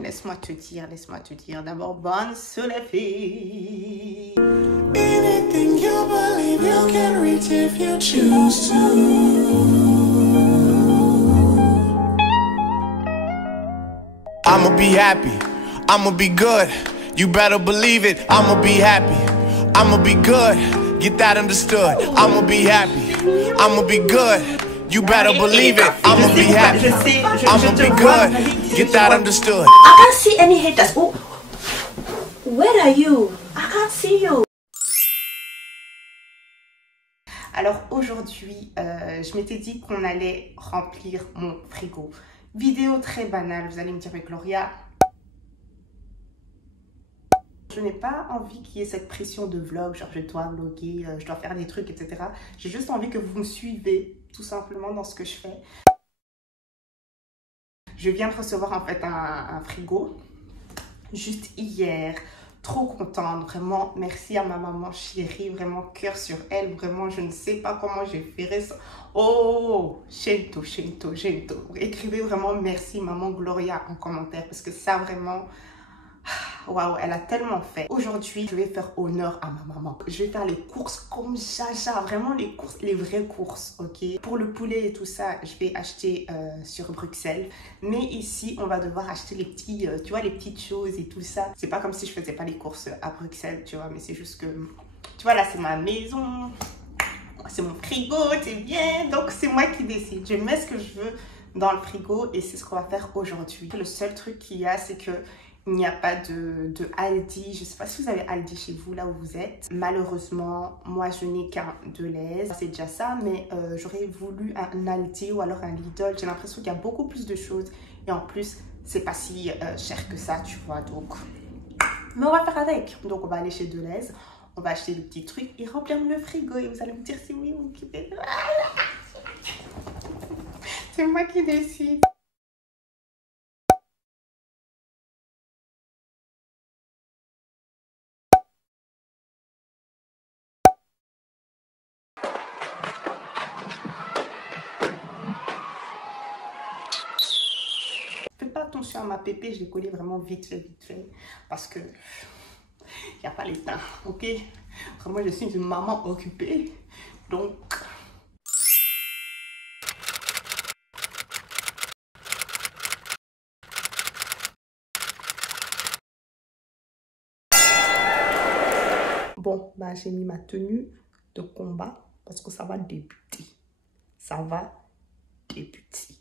Laisse-moi te dire. D'abord, bonne sur les filles. Anything you believe you can reach if you choose to. I'ma be happy, I'ma be good. You better believe it, I'ma be happy, I'ma be good. Get that understood. I'ma be happy, I'ma be good. You better believe it, I'ma be happy, I'ma be good. Get that understood. I can't see any haters. Oh, where are you? I can't see you. Alors aujourd'hui, je m'étais dit qu'on allait remplir mon frigo. Vidéo très banale, vous allez me dire, mais Gloria, je n'ai pas envie qu'il y ait cette pression de vlog, genre je dois vlogger, je dois faire des trucs, etc. J'ai juste envie que vous me suivez tout simplement dans ce que je fais. Je viens de recevoir en fait un frigo, juste hier. Trop contente, vraiment, merci à ma maman chérie, vraiment cœur sur elle, vraiment je ne sais pas comment j'ai fait ça. Oh, Shento. Écrivez vraiment merci maman Gloria en commentaire parce que ça vraiment, waouh, elle a tellement fait. Aujourd'hui, je vais faire honneur à ma maman. Je vais faire les courses comme Jaja, vraiment les courses, les vraies courses, ok. Pour le poulet et tout ça, je vais acheter sur Bruxelles. Mais ici, on va devoir acheter les petits, tu vois, les petites choses et tout ça. C'est pas comme si je faisais pas les courses à Bruxelles, tu vois, mais c'est juste que, tu vois, là, c'est ma maison, c'est mon frigo, c'est bien. Donc, c'est moi qui décide. Je mets ce que je veux dans le frigo et c'est ce qu'on va faire aujourd'hui. Le seul truc qu'il y a, c'est que il n'y a pas de Aldi. Je ne sais pas si vous avez Aldi chez vous, là où vous êtes. Malheureusement, moi, je n'ai qu'un Delhaize. C'est déjà ça, mais j'aurais voulu un Aldi ou alors un Lidl. J'ai l'impression qu'il y a beaucoup plus de choses. Et en plus, c'est pas si cher que ça, tu vois. Donc, mais on va faire avec. Donc, on va aller chez Delhaize. On va acheter des petits trucs et remplir le frigo. Et vous allez me dire si oui ou qui fait. C'est moi qui décide. Faites pas attention à ma pépé, je l'ai collée vraiment vite fait, parce que il n'y a pas les temps, ok? Vraiment, je suis une maman occupée, donc... Bon, bah, j'ai mis ma tenue de combat, parce que ça va débuter. Ça va débuter.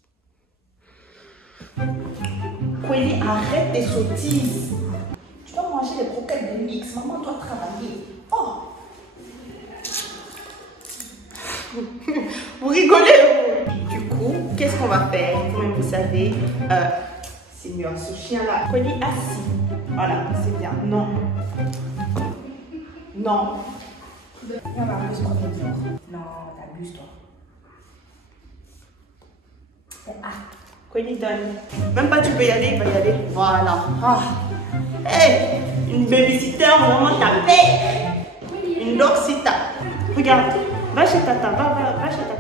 Kweli, arrête tes sottises. Tu dois manger les croquettes de mix. Maman doit travailler. Oh! Vous rigolez, vous. Du coup, qu'est-ce qu'on va faire? Vous-même, vous savez, c'est mieux, ce chien-là. Kweli, assis. Voilà, c'est bien. Non. Non. Non, abuse-toi. Non, t'abuses, toi. Ah. Kweli, donne. Même pas tu peux y aller, il va y aller. Voilà. Ah. Hey, une babysitter vraiment tapée. Une doxita. Regarde. Va chez Tata. Va chez Tata.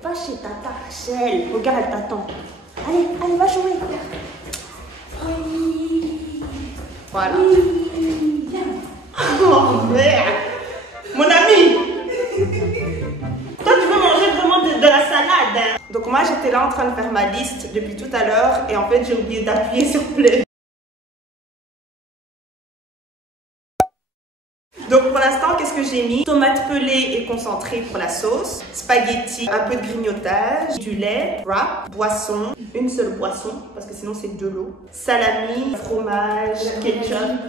Va chez Tata. Rachel. Regarde, elle t'attend. Allez, va jouer. Oui. Voilà. Oui. Oh merde. Mon ami. Toi, tu veux manger vraiment de la salade, hein? Donc moi, j'étais là en train de faire ma liste depuis tout à l'heure et en fait, j'ai oublié d'appuyer sur play. Donc pour l'instant, qu'est-ce que j'ai mis? Tomates pelées et concentrées pour la sauce, spaghetti, un peu de grignotage, du lait, wrap, boisson, une seule boisson parce que sinon c'est de l'eau, salami, fromage, ketchup.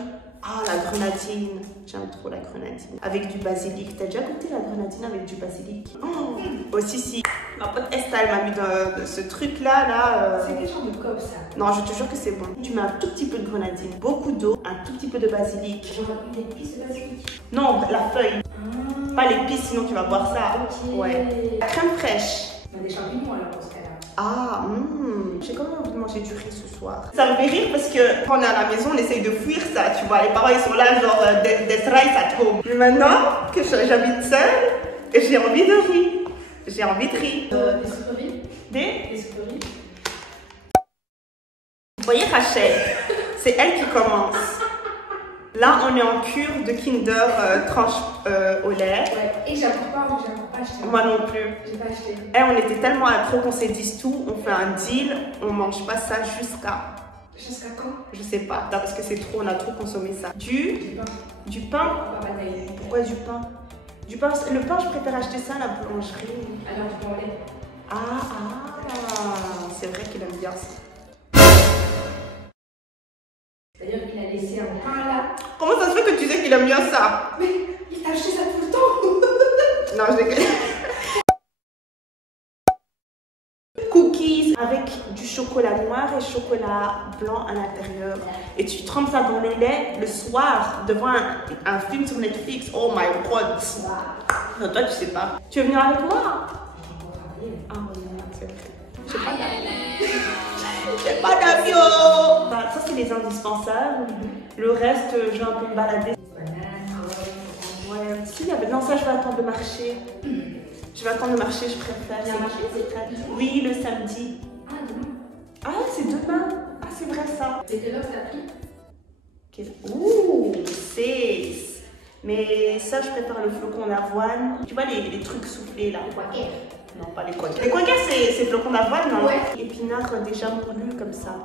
Ah, la grenadine. J'aime trop la grenadine. Avec du basilic. T'as déjà goûté la grenadine avec du basilic? Aussi, si. Ma pote Estelle m'a mis de ce truc-là. C'est quelque chose de comme ça. Non, je te jure que c'est bon. Tu mets un tout petit peu de grenadine, beaucoup d'eau, un tout petit peu de basilic. Genre une épice de basilic? Non, la feuille. Pas l'épice, sinon tu vas boire ça. Okay. Ouais. La crème fraîche. Il y a des champignons alors dans ce cas-là. Ah, j'ai quand même envie de manger du riz ce soir. Ça me fait rire parce que quand on est à la maison, on essaye de fuir ça, tu vois. Les parents, ils sont là, genre, des rice at home. Mais maintenant que j'habite seule, j'ai envie de riz. J'ai envie de riz. Des sucreries? Des sucreries? Vous voyez Rachel, c'est elle qui commence. Là, on est en cure de Kinder tranche au lait. Ouais. Et j'ai encore pas acheté. Moi non plus. J'ai pas acheté. Et on était tellement accro qu'on s'est dit tout, on fait un deal, on mange pas ça jusqu'à... Jusqu'à quand? Je sais pas, là, parce que c'est trop, on a trop consommé ça. Du pain. Pourquoi du pain? Du pain, le pain, je préfère acheter ça à la boulangerie. Alors du pain au lait. C'est vrai qu'il aime bien ça. C'est-à-dire qu'il a laissé un pain là. Comment ça se fait que tu sais qu'il aime bien ça? Mais il t'a acheté ça tout le temps. Non, je déconne. Cookies avec du chocolat noir et chocolat blanc à l'intérieur. Et tu trempes ça dans le lait le soir devant un film sur Netflix. Oh my god. Non, toi, tu sais pas. Tu veux venir avec moi? Ah oui, c'est vrai. J'ai pas d'avion. Bah, ça, c'est les indispensables. Le reste, je vais un peu me balader. Ouais, si, non, ça, je vais attendre le marché. Je vais attendre le marché, je préfère. Il y a un marché, c'est très bien. Oui, le samedi. Ah, demain. Ah, c'est demain. Ah, c'est vrai ça. C'est quelle heure t'as pris? Ouh, 16. Mais ça, je préfère le flocon d'avoine. Tu vois les trucs soufflés là. Les quakers. Non, pas les quakers. Les quakers, c'est flocon d'avoine, non? Ouais. Épinards déjà moulus comme ça.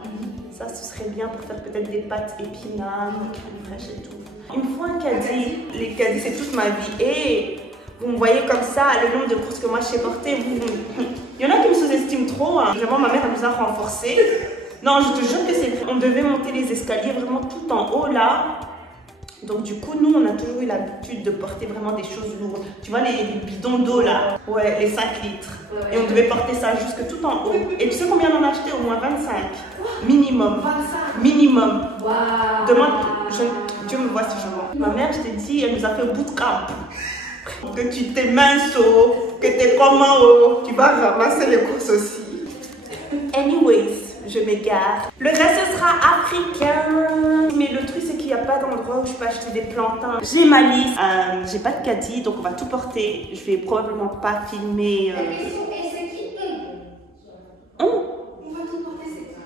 Ça, ce serait bien pour faire peut-être des pâtes épinards, crème fraîche et tout. Il me faut un caddie. Les caddies, c'est toute ma vie. Et vous me voyez comme ça, le nombre de courses que moi je sais porter. Il y en a qui me sous-estiment trop. Hein. Vraiment, ma mère, elle nous a renforcés. Non, je te jure que c'est vrai. On devait monter les escaliers vraiment tout en haut là. Donc du coup, nous, on a toujours eu l'habitude de porter vraiment des choses lourdes. Tu vois, les bidons d'eau là. Ouais, les 5 litres. Ouais. Et on devait porter ça jusque tout en haut. Et tu sais combien on en a acheté? Au moins 25. Minimum. 25. Minimum. Waouh. Demande, Dieu me voit si je mens. Ma mère, je t'ai dit, elle nous a fait au bootcamp. Que tu t'es mince, que t'es comment, tu vas ramasser les courses aussi. Anyways, je m'égare. Le reste, ce sera africain. Mais le truc, c'est qu'il n'y a pas d'endroit où je peux acheter des plantains. J'ai ma liste. J'ai pas de caddie, donc on va tout porter. Je vais probablement pas filmer. La question est, c'est qui On va tout porter, c'est ça.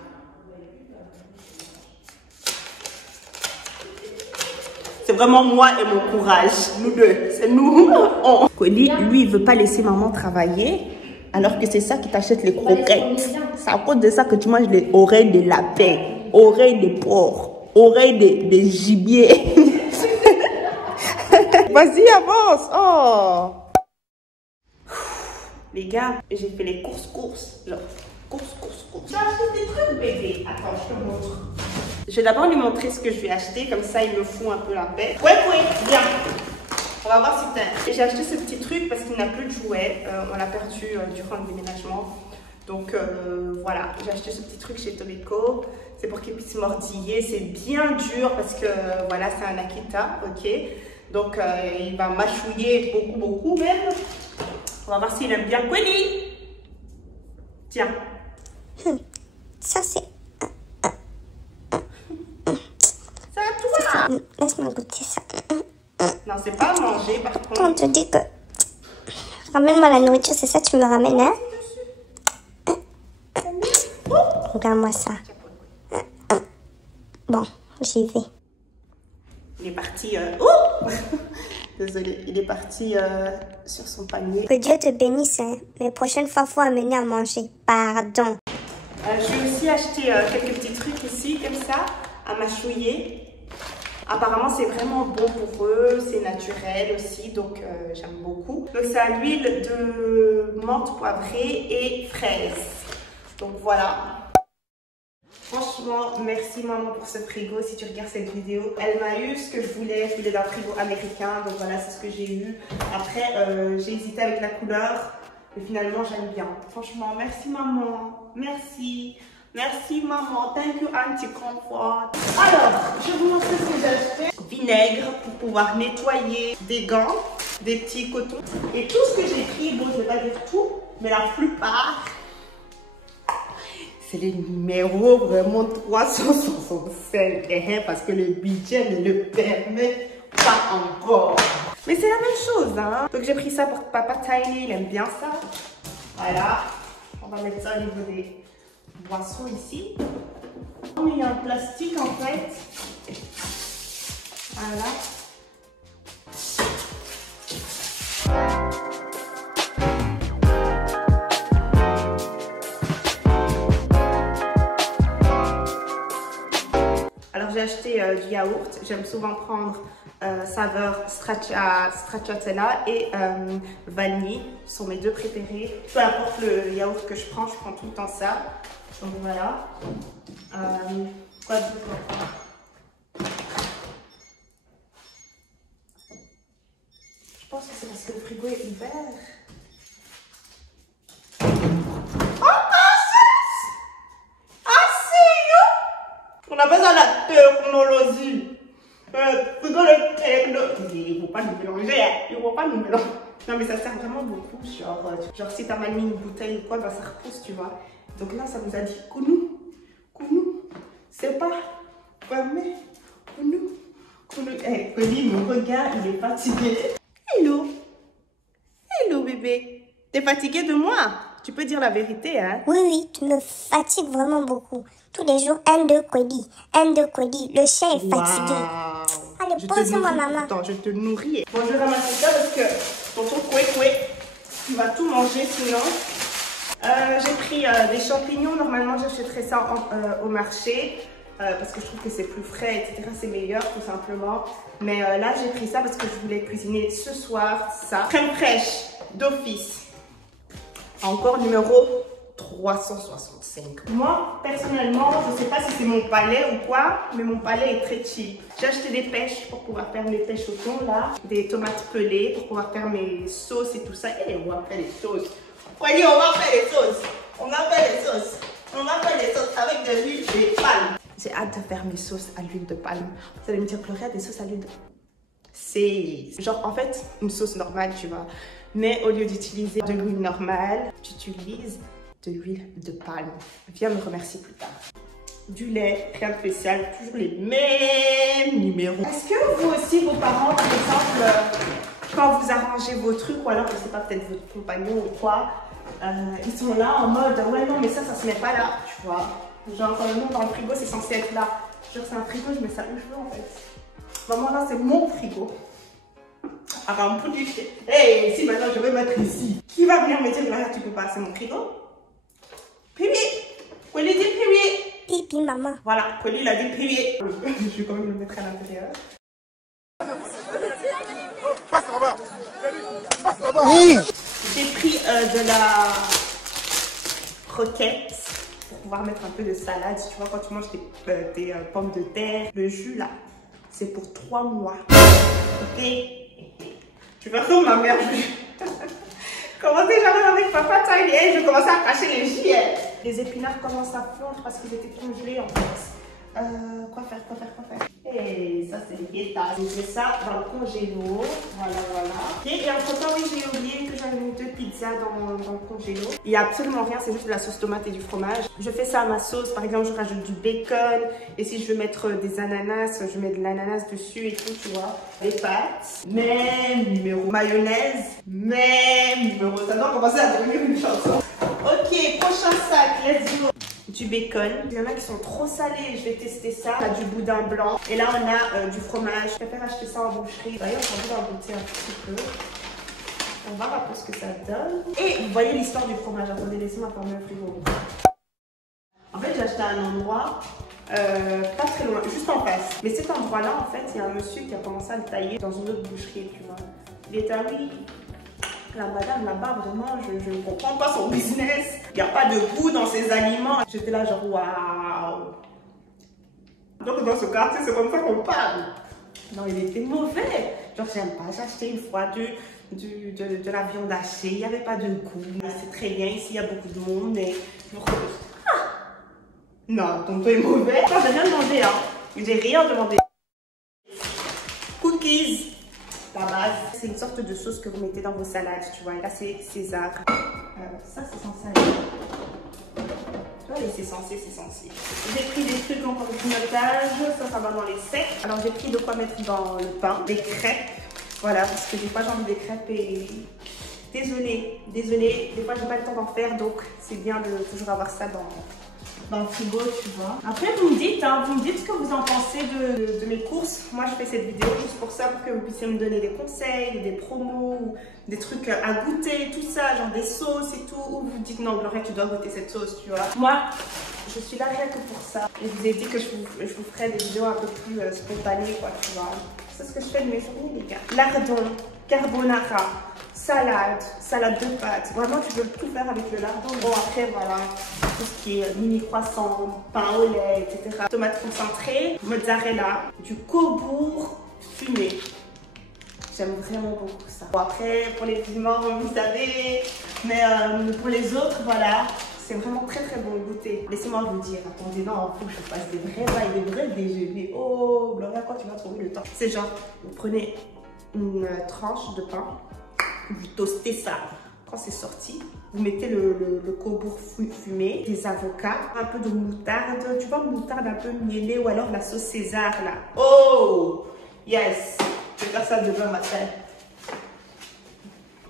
C'est vraiment moi et mon courage. Nous deux. C'est nous. On. Coli, lui, il veut pas laisser maman travailler. Alors que c'est ça qui t'achète les croquettes. C'est à cause de ça que tu manges les oreilles de lapin, oreilles de porc, oreilles de gibier. Vas-y, avance. Oh. Les gars, j'ai fait les courses. Genre, courses. J'ai acheté des trucs, bébé. Attends, je te montre. Je vais d'abord lui montrer ce que je vais acheter. Comme ça, il me fout un peu la paix. Ouais, viens. On va voir si t'as. Et j'ai acheté ce petit truc parce qu'il n'a plus de jouets. On l'a perdu durant le déménagement. Donc voilà, j'ai acheté ce petit truc chez Tomico. C'est pour qu'il puisse mordiller. C'est bien dur parce que voilà, c'est un Akita, ok. Donc il va mâchouiller beaucoup même. On va voir s'il aime bien. Queenie, tiens. Ça c'est. C'est à toi. Laisse-moi goûter ça. Non, c'est pas à manger par contre. Quand on te dit que ramène-moi la nourriture, c'est ça que tu me ramènes, hein? Regarde-moi ça. Bon, j'y vais. Il est parti. Oh désolée, il est parti sur son panier. Que Dieu te bénisse, hein. Mais prochaine fois, faut amener à manger. Pardon. Je vais aussi acheter quelques petits trucs ici, comme ça, à mâchouiller. Apparemment, c'est vraiment bon pour eux, c'est naturel aussi, donc j'aime beaucoup. Donc, c'est à l'huile de menthe poivrée et fraise. Donc, voilà. Franchement, merci maman pour ce frigo, si tu regardes cette vidéo. Elle m'a eu ce que je voulais d'un frigo américain, donc voilà, c'est ce que j'ai eu. Après, j'ai hésité avec la couleur, mais finalement, j'aime bien. Franchement, merci maman, merci. Merci maman, thank you Auntie Comfort. Alors, je vais vous montrer ce que j'ai acheté. Vinaigre pour pouvoir nettoyer des gants, des petits cotons. Et tout ce que j'ai pris, bon je ne vais pas dire tout, mais la plupart, c'est les numéros vraiment 365 parce que le budget ne le permet pas encore. Mais c'est la même chose, hein. Donc j'ai pris ça pour papa Tiny, il aime bien ça. Voilà, on va mettre ça au niveau des boissons ici. Il y a un plastique en fait. Voilà. Alors j'ai acheté du yaourt. J'aime souvent prendre saveur stracciatella et vanille. Ce sont mes deux préférés. Peu importe le yaourt que je prends tout le temps ça. Donc voilà. Quoi d'autre? Je pense que c'est parce que le frigo est ouvert. On a besoin de la technologie. Il ne faut pas nous mélanger. Il ne faut pas nous mélanger. Non, mais ça sert vraiment beaucoup. Genre si tu as mal mis une bouteille ou quoi, bah, ça repousse, tu vois. Donc là, ça nous a dit Kounou. C'est pas fermé. Kounou. Eh, Coli, mon regard, il est fatigué. Hello. Hello, bébé. T'es fatigué de moi? Tu peux dire la vérité, hein? Oui, tu me fatigues vraiment beaucoup. Tous les jours, un de Cody. Le chien est fatigué. Allez, pose-moi, maman. Attends, je te nourris. Bon, je vais ramasser ça parce que tonton Koué, tu vas tout manger sinon. J'ai pris des champignons. Normalement, j'achèterais ça au marché parce que je trouve que c'est plus frais, etc. C'est meilleur, tout simplement. Mais là, j'ai pris ça parce que je voulais cuisiner ce soir ça. Crème fraîche d'office. Encore numéro 365. Moi, personnellement, je ne sais pas si c'est mon palais ou quoi, mais mon palais est très cheap. J'ai acheté des pêches pour pouvoir faire mes pêches au thon, là. Des tomates pelées pour pouvoir faire mes sauces et tout ça. Et on va faire les sauces. Voyez, on va faire les sauces. On va faire les sauces. On va faire les sauces avec de l'huile de palme. J'ai hâte de faire mes sauces à l'huile de palme. Vous allez me dire, Gloria, des sauces à l'huile de palme. C'est genre, en fait, une sauce normale, tu vois. Mais au lieu d'utiliser de l'huile normale, tu utilises de l'huile de palme. Viens me remercier plus tard. Du lait, rien de spécial, toujours les mêmes numéros. Est-ce que vous aussi, vos parents, par exemple, quand vous arrangez vos trucs, ou alors, je sais pas, peut-être votre compagnon ou quoi, ils sont là en mode, ouais, non, mais ça se met pas là, tu vois. Genre, nous, dans le frigo, c'est censé être là. Genre, c'est un frigo, je mets ça où je veux, en fait. Vraiment, là, c'est mon frigo. Alors, hey, si maintenant je vais mettre ici, qui va venir me dire là, tu peux pas, c'est mon frigo? Pipi! Coli dit pipi! Pipi, maman. Voilà, Coli il a dit pipi. Je vais quand même le mettre à l'intérieur. J'ai pris de la croquette pour pouvoir mettre un peu de salade. Tu vois, quand tu manges tes pommes de terre, le jus là, c'est pour 3 mois. Ok? Tu vas comme ma mère. Comment déjà avec papa Tiny, je commençais à cacher les JL. Les épinards commencent à fondre parce qu'ils étaient congelés en fait. Quoi faire? Et ça c'est les guettas. J'ai fait ça dans le congélo. Voilà. Et entre temps, oui, j'ai oublié que j'avais mis 2 pizzas dans le congélo. Il n'y a absolument rien, c'est juste de la sauce tomate et du fromage. Je fais ça à ma sauce. Par exemple, je rajoute du bacon. Et si je veux mettre des ananas, je mets de l'ananas dessus et tout, tu vois. Les pâtes, même numéro. Mayonnaise, même numéro. Ça doit commencer à devenir une chanson. Ok, prochain sac, let's go. Du bacon. Il y en a qui sont trop salés, je vais tester ça. On a du boudin blanc. Et là, on a du fromage. Je préfère acheter ça en boucherie. D'ailleurs, on va en goûter un petit peu. On va voir un peu ce que ça donne. Et vous voyez l'histoire du fromage. Attendez, laissez-moi fermer le frigo. En fait, j'ai acheté à un endroit pas très loin, juste en face. Mais cet endroit-là, en fait, il y a un monsieur qui a commencé à le tailler dans une autre boucherie, tu vois. Il était à oui. La madame là-bas, vraiment, je ne comprends pas son business. Il n'y a pas de goût dans ses aliments. J'étais là genre, waouh. Donc dans ce quartier, c'est comme ça qu'on parle. Non, il était mauvais. Genre, j'aime pas. J'ai acheté une fois de la viande hachée. Il n'y avait pas de goût. C'est très bien. Ici, il y a beaucoup de monde. Mais non, tonton est mauvais. Non, j'ai rien demandé. Hein. J'ai rien demandé. Cookies. La base, c'est une sorte de sauce que vous mettez dans vos salades, tu vois. Et là, c'est César. Ça, c'est censé aller. Tu vois, c'est censé. J'ai pris des trucs encore de grignotage. Ça va dans les secs. Alors, j'ai pris de quoi mettre dans le pain. Des crêpes. Voilà, parce que des fois, j'ai envie des crêpes et... Désolée. Des fois, j'ai pas le temps d'en faire. Donc, c'est bien de toujours avoir ça dans le frigo, tu vois. Après, vous me dites ce que vous en pensez de mes courses. Moi, je fais cette vidéo juste pour ça, pour que vous puissiez me donner des conseils, des promos, des trucs à goûter, tout ça, genre des sauces et tout. Ou vous dites non, Gloria, tu dois goûter cette sauce, tu vois. Moi, je suis là rien que pour ça. Et je vous ai dit que je vous ferai des vidéos un peu plus spontanées, quoi, tu vois. C'est ce que je fais de mes journées, les gars. Lardon, carbonara, salade de pâtes. Vraiment, tu peux tout faire avec le lardon. Bon, après, voilà, tout ce qui est mini croissant, pain au lait, etc. Tomates concentrées, mozzarella, du cobourg fumé. J'aime vraiment beaucoup ça. Bon, après, pour les piments, vous savez, mais pour les autres, voilà. C'est vraiment très très bon goûter. Laissez-moi vous dire, attendez, non, il faut que je fasse des vrais bails, des vrais déjeuners. Oh, Gloria, quand tu vas trouver le temps. C'est genre, vous prenez une tranche de pain, vous toastez ça. Quand c'est sorti, vous mettez le cobourg fumé, des avocats, un peu de moutarde. Tu vois, moutarde un peu mielée ou alors la sauce César là. Oh, yes, je vais faire ça demain matin.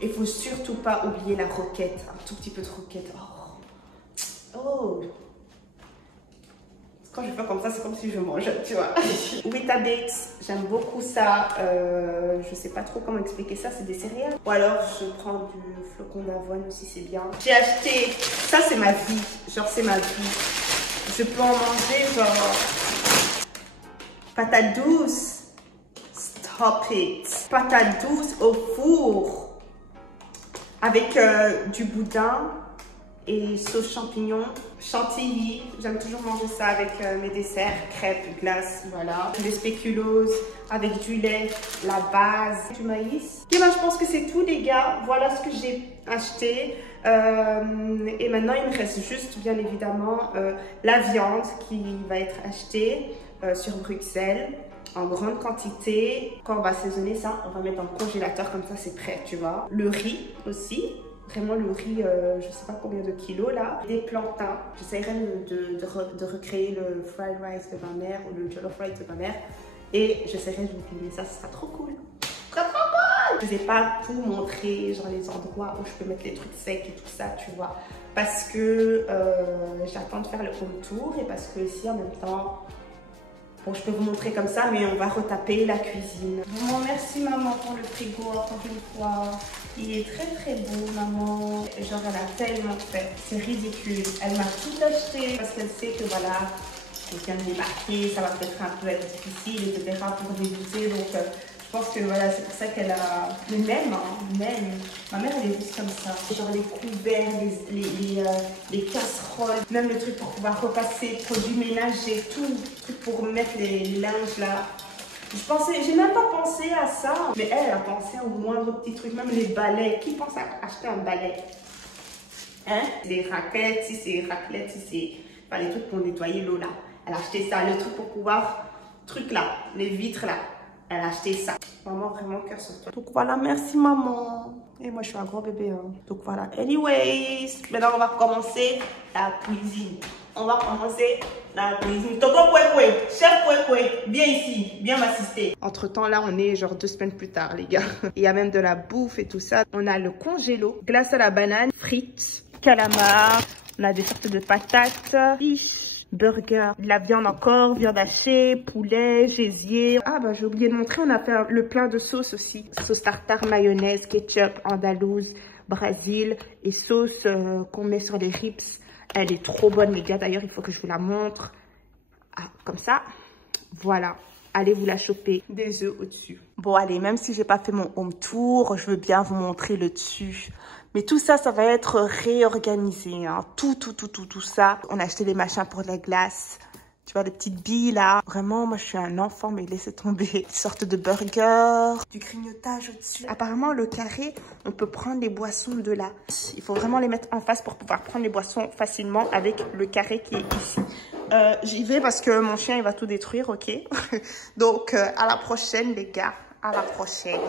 Il ne faut surtout pas oublier la roquette, un tout petit peu de roquette. Oh, quand je fais comme ça, c'est comme si je mange, tu vois. Weetabix, j'aime beaucoup ça. Je sais pas trop comment expliquer ça, c'est des céréales. Ou alors je prends du flocon d'avoine aussi, c'est bien. J'ai acheté, ça c'est ma vie, genre c'est ma vie. Je peux en manger genre patate douce. Stop it. Patate douce au four avec du boudin et sauce champignon, chantilly. J'aime toujours manger ça avec mes desserts, crêpes, glaces, voilà. Les spéculoos avec du lait, la base, du maïs. Et ben, je pense que c'est tout, les gars. Voilà ce que j'ai acheté. Et maintenant, il me reste juste, bien évidemment, la viande qui va être achetée sur Bruxelles en grande quantité. Quand on va assaisonner ça, on va mettre dans le congélateur, comme ça c'est prêt, tu vois. Le riz aussi. Vraiment le riz, je sais pas combien de kilos là. Des plantains. J'essaierai de recréer le fried rice de ma mère ou le jollof rice de ma mère. Et j'essaierai de vous filmer ça, ce sera trop cool. Trop cool! Je ne vais pas tout montrer, genre les endroits où je peux mettre les trucs secs et tout ça, tu vois. Parce que j'attends de faire le home tour et parce que ici en même temps, bon, je peux vous montrer comme ça, mais on va retaper la cuisine. Vraiment, merci maman pour le frigo, encore une fois. Il est très très beau, maman. Genre, elle a tellement fait. C'est ridicule. Elle m'a tout acheté parce qu'elle sait que voilà, quelqu'un de débarquer, ça va peut-être un peu être difficile, etc. pour débuter. Donc, je pense que voilà, c'est pour ça qu'elle a le même, même. Ma mère, elle est juste comme ça. Genre les couverts, les casseroles, même le truc pour pouvoir repasser, produits ménagers, tout. Truc pour mettre les linges là. J'ai même pas pensé à ça. Mais elle a pensé au moindre petit truc, même les balais. Qui pense à acheter un balai? Hein? Les raquettes, si c'est raclette, si c'est. Enfin, les trucs pour nettoyer l'eau là. Elle a acheté ça. Le truc pour pouvoir. Truc là, les vitres là. Elle a acheté ça. Maman, vraiment, cœur sur toi. Donc voilà, merci maman. Et moi, je suis un gros bébé. Hein. Donc voilà. Anyways, maintenant, on va commencer la cuisine. On va commencer la cuisine. Tonton Kouekoué, chef Kouekoué, viens ici, viens m'assister. Entre temps, là, on est genre 2 semaines plus tard, les gars. Il y a même de la bouffe et tout ça. On a le congélo, glace à la banane, frites, calamar. On a des sortes de patates, fiches, burger, de la viande encore, viande hachée, poulet, gésier. Ah bah j'ai oublié de montrer, on a fait le plein de sauces aussi. Sauce tartare, mayonnaise, ketchup, andalouse, Brésil et sauce qu'on met sur les ribs. Elle est trop bonne les gars, d'ailleurs il faut que je vous la montre. Ah, comme ça, voilà. Allez vous la choper, des œufs au-dessus. Bon allez, même si j'ai pas fait mon home tour, je veux bien vous montrer le dessus. Mais tout ça, ça va être réorganisé, hein. Tout ça. On a acheté les machins pour la glace. Tu vois, les petites billes là. Vraiment, moi je suis un enfant, mais laissez tomber. Des sortes de burgers, du grignotage au-dessus. Apparemment, le carré, on peut prendre les boissons de là. Il faut vraiment les mettre en face pour pouvoir prendre les boissons facilement avec le carré qui est ici. J'y vais parce que mon chien, il va tout détruire, ok? Donc, à la prochaine les gars. À la prochaine.